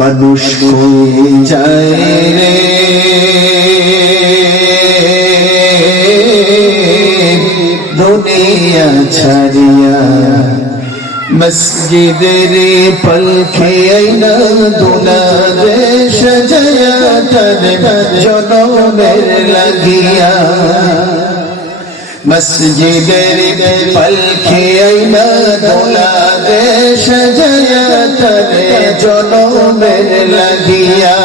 মানুষ হয়ে যায় রে। দুনিয়া ছাড়িয়া মসজিদের পলখে আইনা দুলা দেশ জয়া তর জনমের লাগিয়া। মসজিদের পলখে আইনা দুলা দেশ জয়া তর লাগিয়া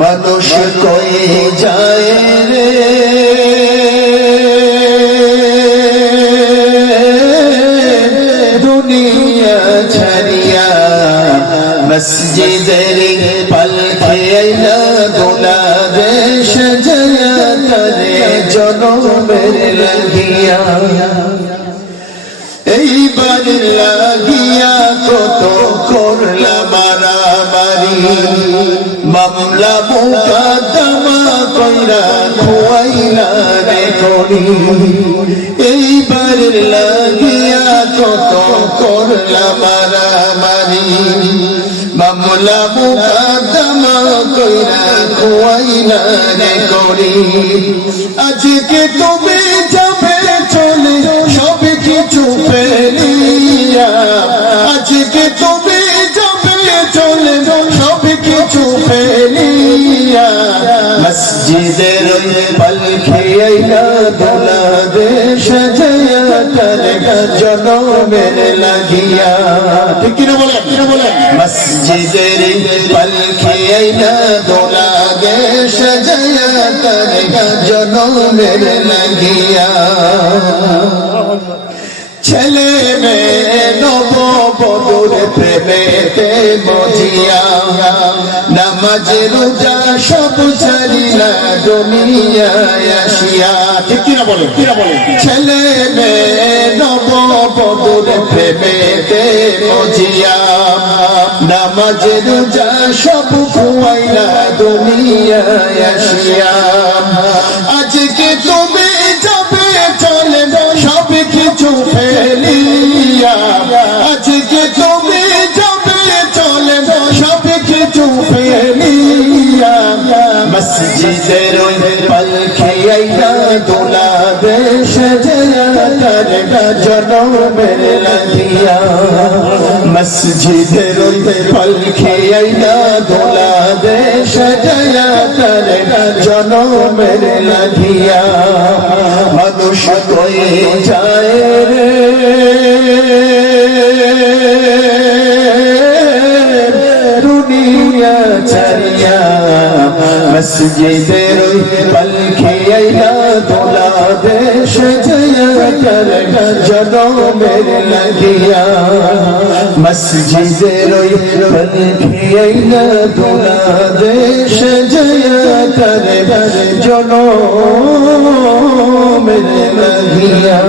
মানুষ কই যায় রে। দুনিয়া ছাড়িয়া মসজিদের পলখে দোলা দেশ জয়া তরে জনমের লাগিয়া। এইবার লাগিয়া এইবার লাগিয়া কত করলা মারামারি মামলা মুকাদ্দমা কইরা খুয়াইলা রে করি আজকে তুমি যাবে চলে, সব কিছু ফেলিয়া। আজকে তুমি যাবে চলে, সব কিছু ফেলিয়া। মসজিদের পলখে দোলা দেশ জনমের লাগিয়া। ঠিক কিনা বলে কিনা বলে মসজিদের পলখে আইলা দোলা দেশ জয়া করে জনমের লাগিয়া। ছেলে মেয়ে নব বদুর প্রেমেতে নামাজ রোজা সব ছাড়িলা দুনিয়ায় আসিয়া। ঠিক কিনা বলে কিনা বলে? ছেলে মেয়ে নব বদুর প্রেমেতে মজিয়া। নামাজ রোজা সব খুয়াইলা দুনিয়ায় আসিয়া। আজকে তুমি যাবে চলে সব মসজিদের পলখে আইনা দোলা দেশ জয়া করে জনমের লাগিয়া। মসজিদের পলখে আইনা দোলা দেশ জয়া করে জনমের লাগিয়া। মানুষ কয়ে যায় দুনিয়া ছাড়িয়া মসজিদের পলখে আইলা দোলা দেশ জয়া কর জনমের লাগিয়া মসজিদের পলখে আইলা দোলা দেশ জয়া কর জনমের লাগিয়া